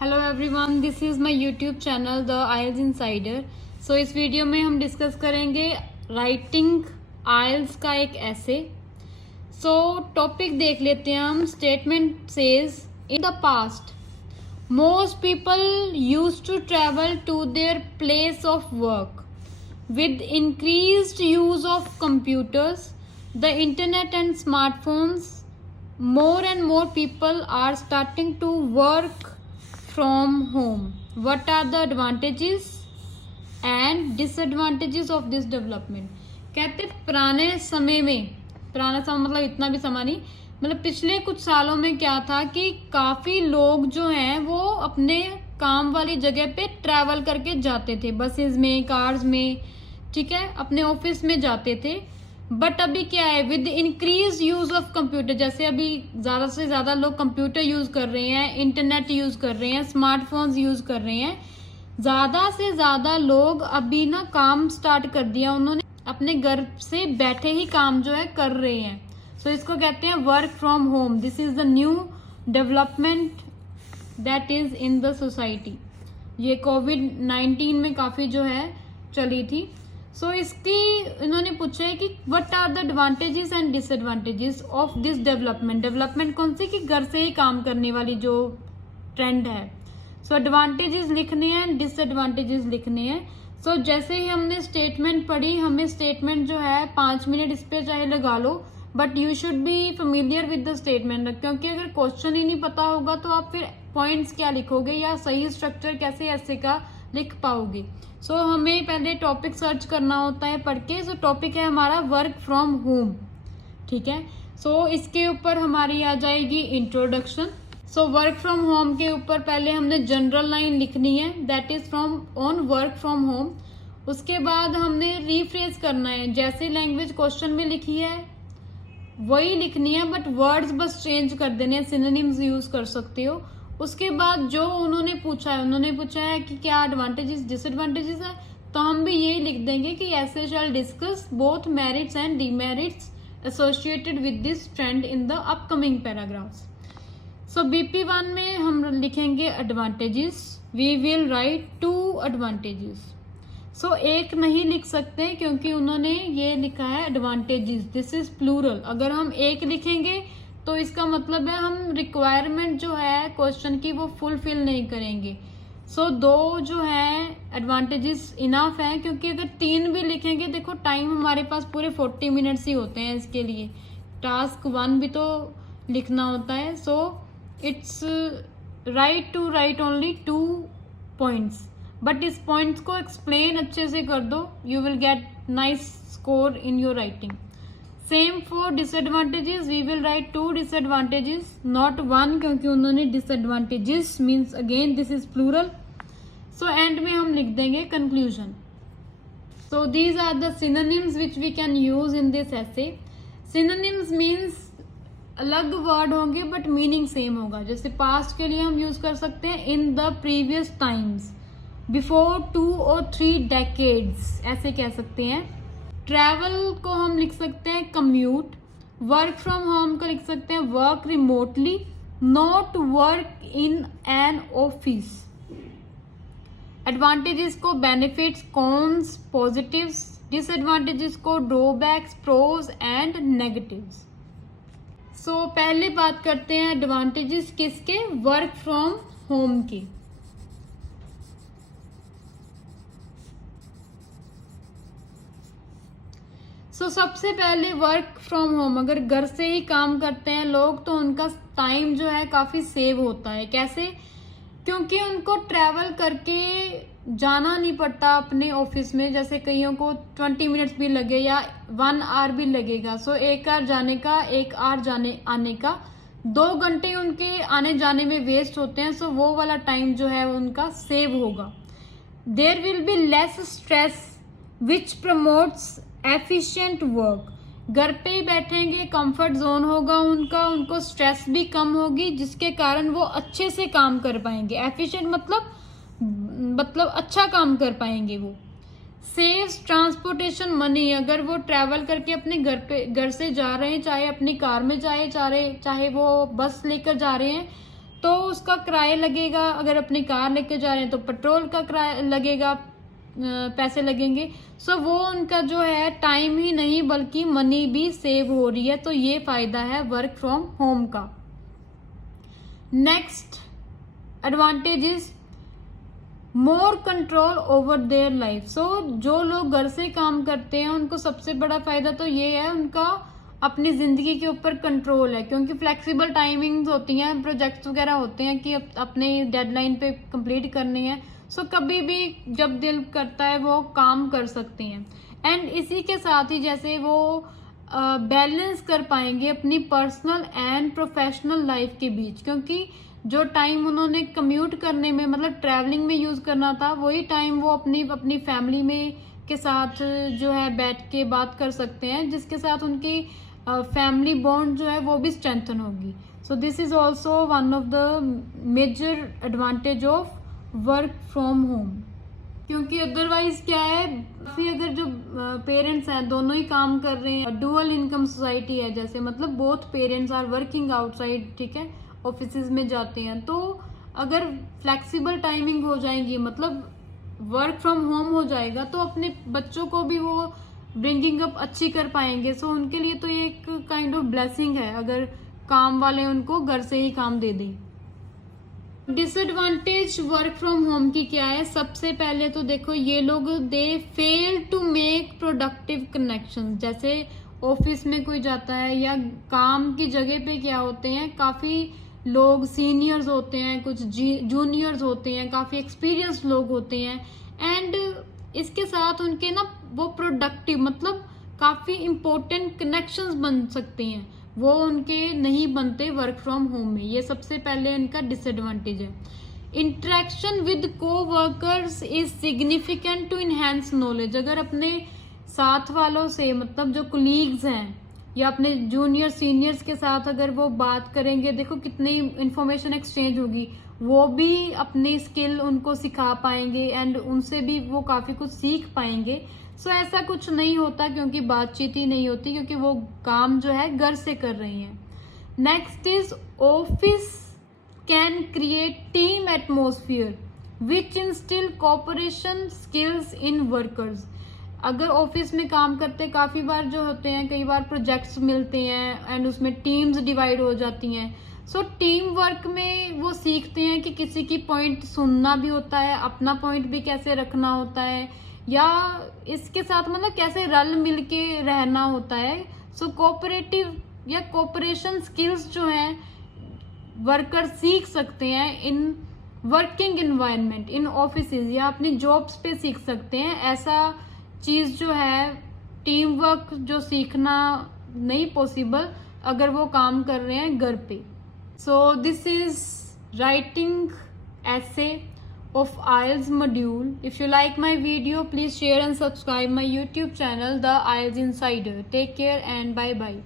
Hello everyone, this is my YouTube channel the Isles insider. सो इस video में हम डिस्कस करेंगे राइटिंग आइल्स का एक ऐसे। सो टॉपिक देख लेते हैं हम। Statement says in the past most people use to travel to there place of work with increased use of computers, the internet and smartphones, more and more people are starting to work from home. What are the advantages and disadvantages of this development? कहते पुराने समय में, पुराना समय मतलब इतना भी समय नहीं, मतलब पिछले कुछ सालों में क्या था कि काफी लोग जो हैं वो अपने काम वाली जगह पे ट्रैवल करके जाते थे, बसेस में, कार्स में, ठीक है, अपने ऑफिस में जाते थे। बट अभी क्या है, with increase use of computer, जैसे अभी ज्यादा से ज्यादा लोग कंप्यूटर यूज कर रहे हैं, इंटरनेट यूज कर रहे हैं, स्मार्टफोन्स यूज कर रहे हैं, ज्यादा से ज्यादा लोग अभी ना काम स्टार्ट कर दिया उन्होंने, अपने घर से बैठे ही काम जो है कर रहे हैं। सो इसको कहते हैं work from home. This is the new development that is in the society. ये कोविड-19 में काफी जो है चली थी। सो इसकी इन्होंने पूछा है कि what are the advantages and disadvantages of this development. Development कौन सी, कि घर से ही काम करने वाली जो ट्रेंड है। सो एडवांटेजेस लिखने हैं, डिसएडवांटेजेस लिखने हैं। सो जैसे ही हमने स्टेटमेंट पढ़ी, हमें स्टेटमेंट जो है 5 मिनट इस पे चाहे लगा लो, but you should be familiar with the statement, क्योंकि अगर क्वेश्चन ही नहीं पता होगा तो आप फिर पॉइंट्स क्या लिखोगे या सही स्ट्रक्चर कैसे ऐसे का लिख पाओगे। सो हमें पहले टॉपिक सर्च करना होता है पढ़ के। सो टॉपिक है हमारा वर्क फ्रॉम होम, ठीक है। सो इसके ऊपर हमारी आ जाएगी introduction. So work from home के ऊपर पहले हमने जनरल लाइन लिखनी है, that is from on work from home. उसके बाद हमने रीफ्रेज करना है, जैसे लैंग्वेज क्वेश्चन में लिखी है वही लिखनी है, बट वर्ड्स बस चेंज कर देने हैं, सिनोनिम्स यूज कर सकते हो। उसके बाद जो उन्होंने पूछा है कि क्या एडवांटेजेस डिसएडवांटेजेस है, तो हम भी यही लिख देंगे कि ऐसे shall discuss both merits and demerits associated with this trend in the upcoming paragraphs. So BP1 में हम लिखेंगे advantages. We will write 2 advantages. So एक नहीं लिख सकते क्योंकि उन्होंने ये लिखा है एडवांटेजेस, दिस इज प्लूरल। अगर हम एक लिखेंगे तो इसका मतलब है हम रिक्वायरमेंट जो है क्वेश्चन की वो फुलफिल नहीं करेंगे। सो 2 जो है एडवांटेजेस इनफ है, क्योंकि अगर 3 भी लिखेंगे, देखो टाइम हमारे पास पूरे 40 मिनट्स ही होते हैं इसके लिए, टास्क 1 भी तो लिखना होता है। So it's right to write only 2 points, but इस पॉइंट्स को एक्सप्लेन अच्छे से कर दो, you will get nice score in your writing. Same for disadvantages, we will write 2 disadvantages, not 1, क्योंकि उन्होंने disadvantages means again this is plural. So end में हम लिख देंगे conclusion. So these are the synonyms which we can use in this essay. Synonyms means अलग word होंगे but meaning same होगा। जैसे पास्ट के लिए हम यूज कर सकते हैं in the previous times, before 2 or 3 decades, ऐसे कह सकते हैं। ट्रैवल को हम लिख सकते हैं कम्यूट। वर्क फ्रॉम होम को लिख सकते हैं work remotely, not work in an office. Advantages को बेनिफिट्स, कॉन्स, पॉजिटिव्स, डिसएडवांटेजेस को ड्रॉबैक्स, प्रोज एंड नेगेटिव्स। सो पहले बात करते हैं एडवांटेजेस किसके, वर्क फ्रॉम होम के। सो सबसे पहले वर्क फ्रॉम होम, अगर घर से ही काम करते हैं लोग तो उनका टाइम जो है काफी सेव होता है। कैसे, क्योंकि उनको ट्रैवल करके जाना नहीं पड़ता अपने ऑफिस में। जैसे कईयों को 20 मिनट्स भी लगे या 1 आवर भी लगेगा, सो 1 आवर जाने का, 1 आवर जाने आने का, 2 घंटे उनके आने जाने में वेस्ट होते हैं। सो वो वाला टाइम जो है उनका सेव होगा। There will be less stress which promotes efficient work. घर पे ही बैठेंगे, कंफर्ट जोन होगा उनका, उनको स्ट्रेस भी कम होगी, जिसके कारण वो अच्छे से काम कर पाएंगे। एफिशिएंट मतलब अच्छा काम कर पाएंगे वो। सेव्स ट्रांसपोर्टेशन मनी, अगर वो ट्रैवल करके अपने घर से जा रहे हैं, चाहे अपनी कार में चाहे वो बस लेकर जा रहे हैं, तो उसका किराया लगेगा, अगर अपनी कार लेके जा रहे हैं तो पेट्रोल का किराया लगेगा, पैसे लगेंगे। सो वो उनका जो है टाइम ही नहीं बल्कि मनी भी सेव हो रही है। तो ये फायदा है वर्क फ्रॉम होम का। Next advantage is more control over their life. So जो लोग घर से काम करते हैं उनको सबसे बड़ा फायदा तो ये है, उनका अपनी जिंदगी के ऊपर कंट्रोल है, क्योंकि फ्लेक्सिबल टाइमिंग्स होती हैं, प्रोजेक्ट्स वगैरह होते हैं कि अपने डेडलाइन पे कंप्लीट करनी है। सो कभी भी जब दिल करता है वो काम कर सकते हैं। एंड इसी के साथ ही जैसे वो बैलेंस कर पाएंगे अपनी पर्सनल एंड प्रोफेशनल लाइफ के बीच, क्योंकि जो टाइम उन्होंने कम्यूट करने में मतलब ट्रैवलिंग में यूज करना था, वही टाइम वो अपनी फैमिली में के साथ जो है बैठ के बात कर सकते हैं, जिसके साथ उनकी फैमिली बॉन्ड जो है वो भी स्ट्रेंथन होगी। So this is also one of the major advantage of work from home. क्योंकि अदरवाइज क्या है, फिर अगर जो पेरेंट्स हैं दोनों ही काम कर रहे हैं, डुअल इनकम सोसाइटी है जैसे, मतलब both parents are working outside, ठीक है, ऑफिसेज में जाते हैं, तो अगर फ्लेक्सिबल टाइमिंग हो जाएगी, मतलब वर्क फ्रॉम होम हो जाएगा, तो अपने बच्चों को भी वो ब्रिंगिंग अप अच्छी कर पाएंगे। सो उनके लिए तो ये एक काइंड ऑफ ब्लेसिंग है अगर काम वाले उनको घर से ही काम दे दें। डिसएडवांटेज वर्क फ्रॉम होम की क्या है? सबसे पहले तो देखो, ये लोग they fail to make productive connection. जैसे ऑफिस में कोई जाता है या काम की जगह पे क्या होते हैं, काफी लोग सीनियर्स होते हैं, कुछ जूनियर्स होते हैं, काफी एक्सपीरियंस लोग होते हैं, एंड इसके साथ उनके ना वो प्रोडक्टिव मतलब काफी इंपॉर्टेंट कनेक्शंस बन सकते हैं, वो उनके नहीं बनते वर्क फ्रॉम होम में। ये सबसे पहले इनका डिसएडवांटेज है। Interaction with co workers is significant to enhance knowledge. अगर अपने साथ वालों से मतलब जो कोलीग्स हैं या अपने जूनियर सीनियर्स के साथ अगर वो बात करेंगे, देखो कितनी इंफॉर्मेशन एक्सचेंज होगी, वो भी अपनी स्किल उनको सिखा पाएंगे एंड उनसे भी वो काफी कुछ सीख पाएंगे। सो ऐसा कुछ नहीं होता क्योंकि बातचीत ही नहीं होती, क्योंकि वो काम जो है घर से कर रही हैं। Next is office can create team atmosphere which instil cooperation skills in workers. अगर ऑफिस में काम करते काफी बार जो होते हैं, कई बार प्रोजेक्ट्स मिलते हैं एंड उसमें टीम्स डिवाइड हो जाती हैं। सो टीम वर्क में वो सीखते हैं कि किसी की पॉइंट सुनना भी होता है, अपना पॉइंट भी कैसे रखना होता है, या इसके साथ मतलब कैसे रल मिल के रहना होता है। सो कोऑपरेटिव या कोऑपरेशन स्किल्स जो हैं वर्कर सीख सकते हैं in working environment, in offices या अपनी जॉब्स पे सीख सकते हैं। ऐसा चीज जो है टीम वर्क जो सीखना नहीं पॉसिबल अगर वो काम कर रहे हैं घर पे। सो this is writing essay of IELTS module. If you like my video, please share and subscribe my YouTube channel, The IELTS Insider. Take care and bye bye.